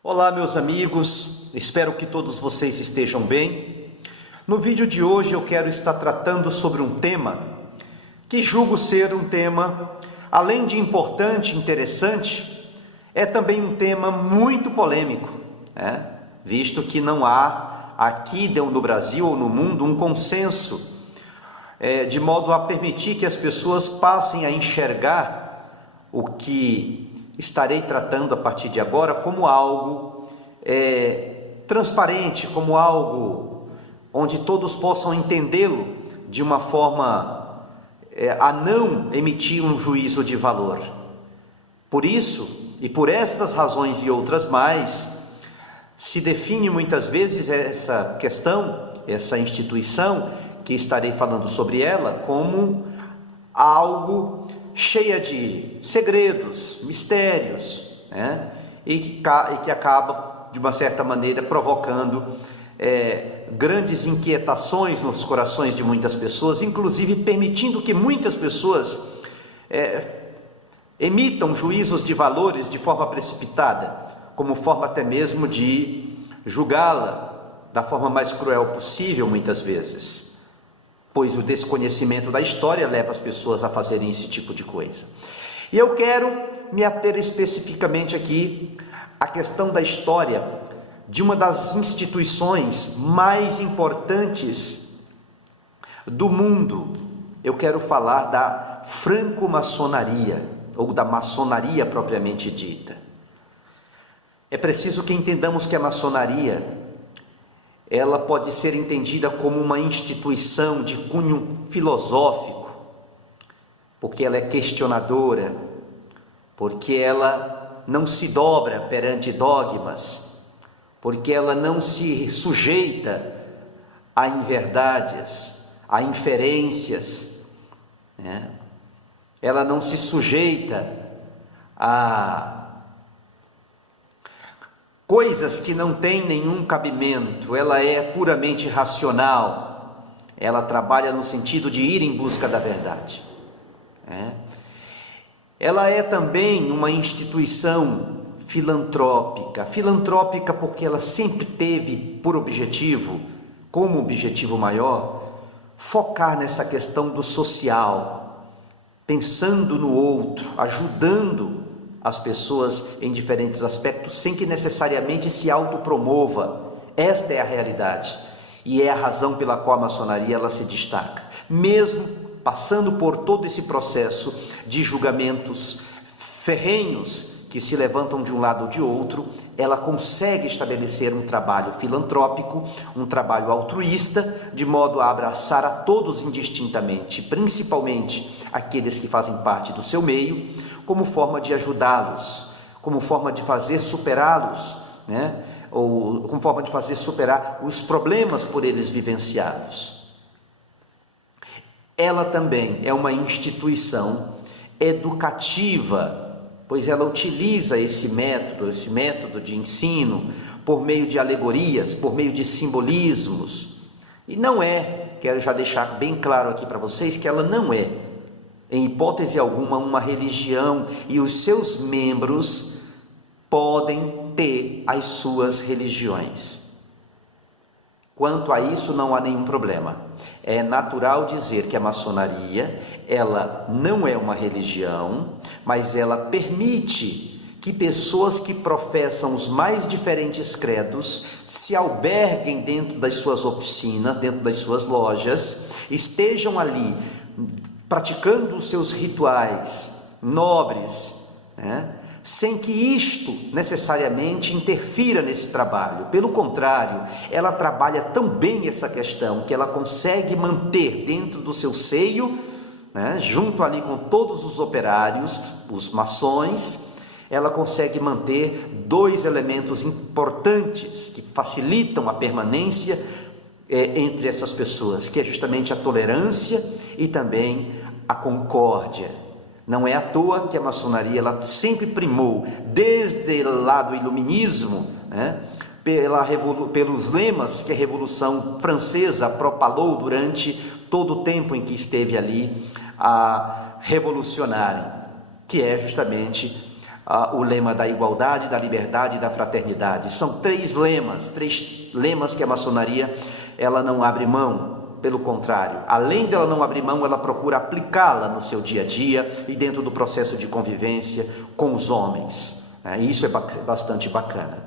Olá, meus amigos, espero que todos vocês estejam bem. No vídeo de hoje eu quero estar tratando sobre um tema que julgo ser um tema, além de importante e interessante, é também um tema muito polêmico, visto que não há aqui no Brasil ou no mundo um consenso de modo a permitir que as pessoas passem a enxergar o que estarei tratando a partir de agora como algo transparente, como algo onde todos possam entendê-lo de uma forma a não emitir um juízo de valor. Por isso, e por estas razões e outras mais, se define muitas vezes essa questão, essa instituição, que estarei falando sobre ela, como algo cheia de segredos, mistérios, e que acaba, de uma certa maneira, provocando grandes inquietações nos corações de muitas pessoas, inclusive permitindo que muitas pessoas emitam juízos de valores de forma precipitada, como forma até mesmo de julgá-la da forma mais cruel possível, muitas vezes, pois o desconhecimento da história leva as pessoas a fazerem esse tipo de coisa. E eu quero me ater especificamente aqui à questão da história de uma das instituições mais importantes do mundo. Eu quero falar da franco-maçonaria, ou da maçonaria propriamente dita. É preciso que entendamos que a maçonaria ela pode ser entendida como uma instituição de cunho filosófico, porque ela é questionadora, porque ela não se dobra perante dogmas, porque ela não se sujeita a inverdades, a inferências, ela não se sujeita a coisas que não têm nenhum cabimento. Ela é puramente racional, ela trabalha no sentido de ir em busca da verdade. Ela é também uma instituição filantrópica porque ela sempre teve por objetivo, como objetivo maior, focar nessa questão do social, pensando no outro, ajudando as pessoas em diferentes aspectos, sem que necessariamente se autopromova. Esta é a realidade, e é a razão pela qual a maçonaria ela se destaca. Mesmo passando por todo esse processo de julgamentos ferrenhos que se levantam de um lado ou de outro, ela consegue estabelecer um trabalho filantrópico, um trabalho altruísta, de modo a abraçar a todos indistintamente, principalmente aqueles que fazem parte do seu meio, como forma de ajudá-los, como forma de fazer superá-los, ou como forma de fazer superar os problemas por eles vivenciados. Ela também é uma instituição educativa, pois ela utiliza esse método de ensino por meio de alegorias, por meio de simbolismos. E não quero já deixar bem claro aqui para vocês que ela não é, em hipótese alguma, uma religião, e os seus membros podem ter as suas religiões. Quanto a isso, não há nenhum problema. É natural dizer que a maçonaria, ela não é uma religião, mas ela permite que pessoas que professam os mais diferentes credos se alberguem dentro das suas oficinas, dentro das suas lojas, estejam ali praticando os seus rituais nobres, sem que isto necessariamente interfira nesse trabalho. Pelo contrário, ela trabalha tão bem essa questão que ela consegue manter dentro do seu seio, junto ali com todos os operários, os maçons, ela consegue manter dois elementos importantes que facilitam a permanência entre essas pessoas, que é justamente a tolerância e também a concórdia. Não é à toa que a maçonaria ela sempre primou, desde lá do iluminismo, pelos lemas que a Revolução Francesa propalou durante todo o tempo em que esteve ali a revolucionarem, que é justamente o lema da igualdade, da liberdade e da fraternidade. São três lemas que a maçonaria ela não abre mão. Pelo contrário, além dela não abrir mão, ela procura aplicá-la no seu dia a dia e dentro do processo de convivência com os homens. Isso é bastante bacana.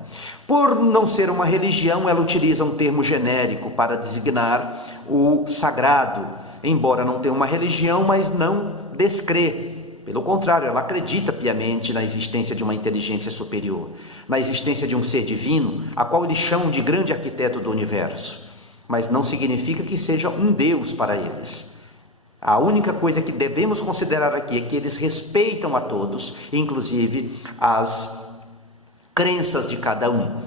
Por não ser uma religião, ela utiliza um termo genérico para designar o sagrado, embora não tenha uma religião, mas não descrê. Pelo contrário, ela acredita piamente na existência de uma inteligência superior, na existência de um ser divino, a qual eles chamam de grande arquiteto do universo, mas não significa que seja um Deus para eles. A única coisa que devemos considerar aqui é que eles respeitam a todos, inclusive as crenças de cada um,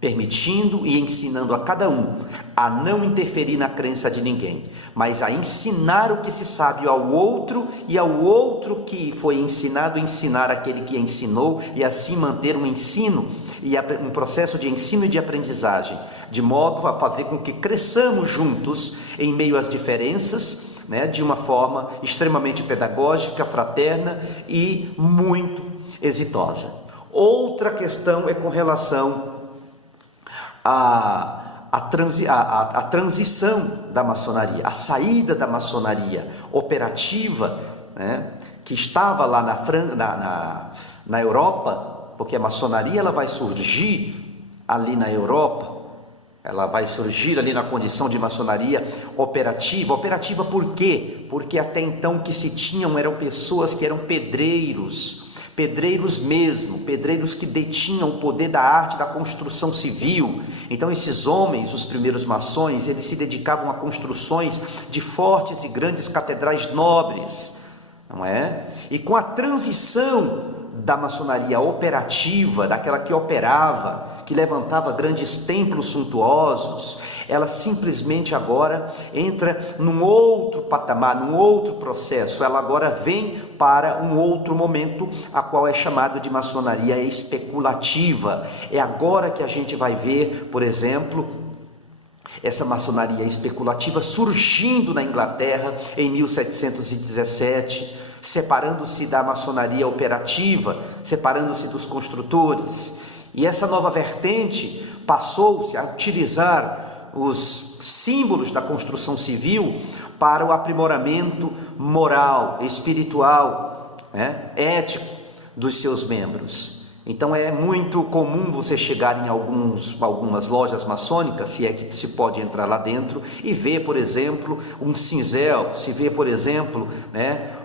permitindo e ensinando a cada um a não interferir na crença de ninguém, mas a ensinar o que se sabe ao outro, e ao outro que foi ensinado, ensinar aquele que ensinou, e assim manter um ensino e um processo de ensino e de aprendizagem, de modo a fazer com que cresçamos juntos em meio às diferenças, de uma forma extremamente pedagógica, fraterna e muito exitosa. Outra questão é com relação a transição da maçonaria, a saída da maçonaria operativa, que estava lá na Europa, porque a maçonaria ela vai surgir ali na Europa, ela vai surgir ali na condição de maçonaria operativa. Operativa por quê? Porque até então o que se tinham eram pessoas que eram pedreiros mesmo, pedreiros que detinham o poder da arte da construção civil. Então esses homens, os primeiros maçons, eles se dedicavam a construções de fortes e grandes catedrais nobres, não é? E com a transição da maçonaria operativa, daquela que operava, que levantava grandes templos suntuosos, ela simplesmente agora entra num outro patamar, num outro processo. Ela agora vem para um outro momento, a qual é chamado de maçonaria especulativa. É agora que a gente vai ver, por exemplo, essa maçonaria especulativa surgindo na Inglaterra em 1717, separando-se da maçonaria operativa, separando-se dos construtores. E essa nova vertente passou-se a utilizar os símbolos da construção civil para o aprimoramento moral, espiritual, ético dos seus membros. Então é muito comum você chegar em algumas lojas maçônicas, se é que se pode entrar lá dentro, e ver, por exemplo, um cinzel, se vê, por exemplo,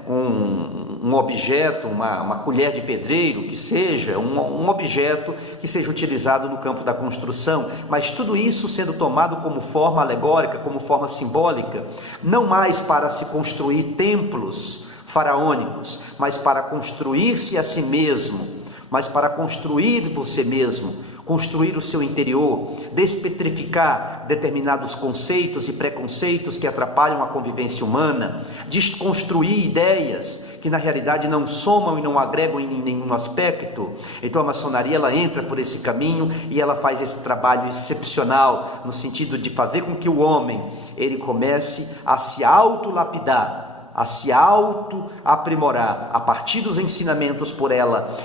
um objeto, uma colher de pedreiro, que seja, um objeto que seja utilizado no campo da construção, mas tudo isso sendo tomado como forma alegórica, como forma simbólica, não mais para se construir templos faraônicos, mas para construir-se a si mesmo, mas para construir você mesmo, construir o seu interior, despetrificar determinados conceitos e preconceitos que atrapalham a convivência humana, desconstruir ideias que na realidade não somam e não agregam em nenhum aspecto. Então a maçonaria ela entra por esse caminho e ela faz esse trabalho excepcional, no sentido de fazer com que o homem ele comece a se autolapidar, a se auto-aprimorar a partir dos ensinamentos por ela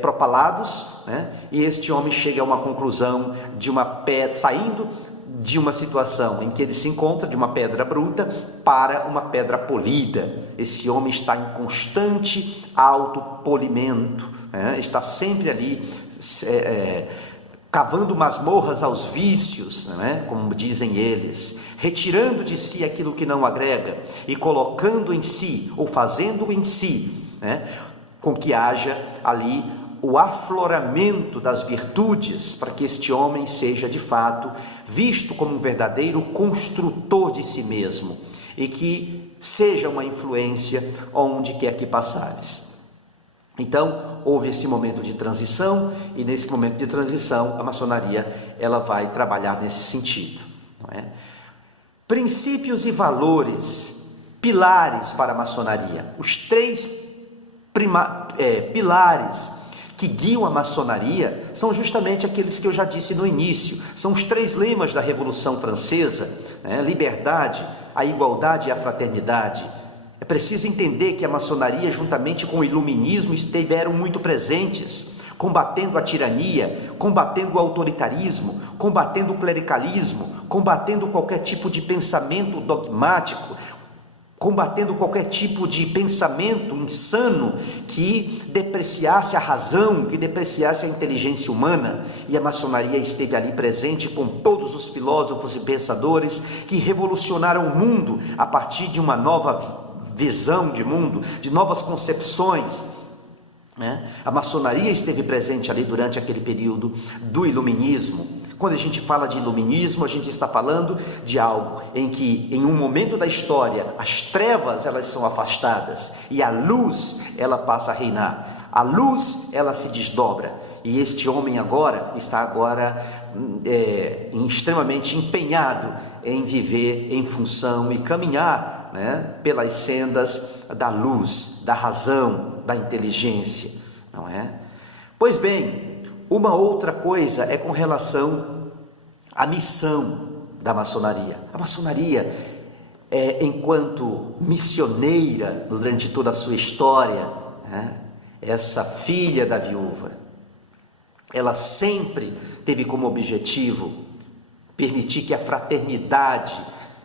propalados, e este homem chega a uma conclusão de uma pedra, saindo de uma situação em que ele se encontra de uma pedra bruta para uma pedra polida. Esse homem está em constante autopolimento, está sempre ali cavando masmorras aos vícios, como dizem eles, retirando de si aquilo que não agrega e colocando em si, ou fazendo em si, com que haja ali o afloramento das virtudes, para que este homem seja de fato visto como um verdadeiro construtor de si mesmo e que seja uma influência onde quer que passares. Então, houve esse momento de transição, e nesse momento de transição, a maçonaria ela vai trabalhar nesse sentido. Princípios e valores, pilares para a maçonaria. Os três pilares que guiam a maçonaria são justamente aqueles que eu já disse no início. São os três lemas da Revolução Francesa, liberdade, a igualdade e a fraternidade. preciso entender que a maçonaria, juntamente com o iluminismo, estiveram muito presentes, combatendo a tirania, combatendo o autoritarismo, combatendo o clericalismo, combatendo qualquer tipo de pensamento dogmático, combatendo qualquer tipo de pensamento insano que depreciasse a razão, que depreciasse a inteligência humana. E a maçonaria esteve ali presente com todos os filósofos e pensadores que revolucionaram o mundo a partir de uma nova visão de mundo, de novas concepções. A maçonaria esteve presente ali durante aquele período do iluminismo. Quando a gente fala de iluminismo, a gente está falando de algo em que, em um momento da história, as trevas elas são afastadas e a luz ela passa a reinar. A luz ela se desdobra e este homem agora está extremamente empenhado em viver em função e caminhar, pelas sendas da luz, da razão, da inteligência, não é? Pois bem, uma outra coisa é com relação à missão da maçonaria. A maçonaria, enquanto missioneira durante toda a sua história, essa filha da viúva, ela sempre teve como objetivo permitir que a fraternidade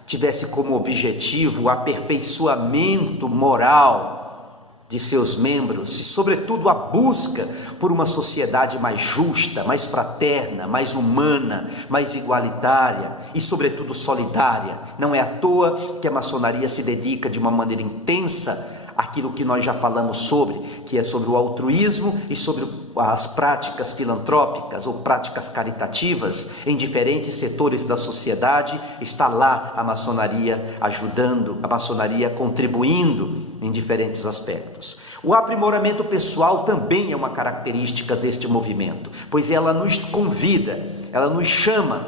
tivesse como objetivo o aperfeiçoamento moral de seus membros e, sobretudo, a busca por uma sociedade mais justa, mais fraterna, mais humana, mais igualitária e, sobretudo, solidária. Não é à toa que a maçonaria se dedica de uma maneira intensa àquilo que nós já falamos sobre, que é sobre o altruísmo e sobre as práticas filantrópicas ou práticas caritativas em diferentes setores da sociedade. Está lá a maçonaria ajudando, a maçonaria contribuindo em diferentes aspectos. O aprimoramento pessoal também é uma característica deste movimento, pois ela nos convida, ela nos chama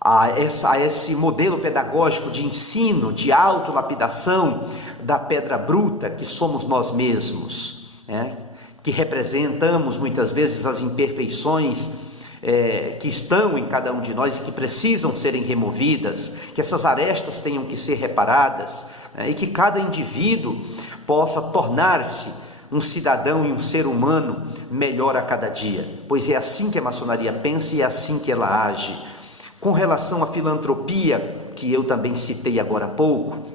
a esse modelo pedagógico de ensino, de autolapidação da pedra bruta que somos nós mesmos, que representamos muitas vezes as imperfeições que estão em cada um de nós e que precisam serem removidas, que essas arestas tenham que ser reparadas, e que cada indivíduo possa tornar-se um cidadão e um ser humano melhor a cada dia, pois é assim que a maçonaria pensa e é assim que ela age. Com relação à filantropia, que eu também citei agora há pouco,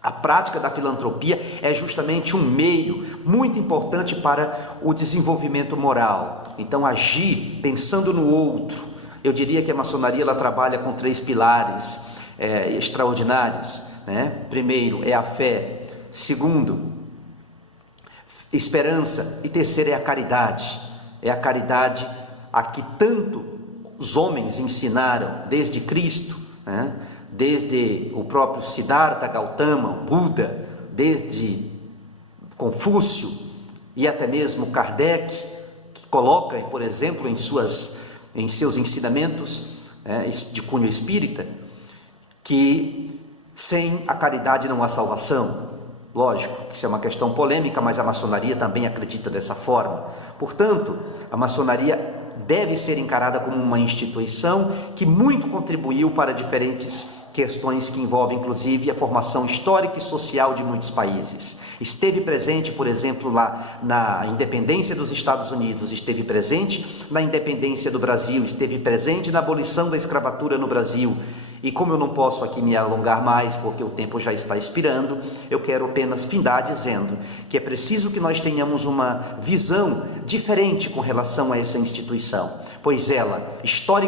a prática da filantropia é justamente um meio muito importante para o desenvolvimento moral. Então, agir pensando no outro. Eu diria que a maçonaria ela trabalha com 3 pilares extraordinários. Primeiro é a fé, segundo, esperança, e terceiro é a caridade. É a caridade a que tanto os homens ensinaram desde Cristo, desde o próprio Siddhartha Gautama, o Buda, desde Confúcio e até mesmo Kardec, que coloca, por exemplo, em seus ensinamentos de cunho espírita, que sem a caridade não há salvação. Lógico que isso é uma questão polêmica, mas a maçonaria também acredita dessa forma. Portanto, a maçonaria deve ser encarada como uma instituição que muito contribuiu para diferentes questões que envolvem, inclusive, a formação histórica e social de muitos países. Esteve presente, por exemplo, lá na independência dos Estados Unidos, esteve presente na independência do Brasil, esteve presente na abolição da escravatura no Brasil. E como eu não posso aqui me alongar mais, porque o tempo já está expirando, eu quero apenas findar dizendo que é preciso que nós tenhamos uma visão diferente com relação a essa instituição, pois ela, historicamente,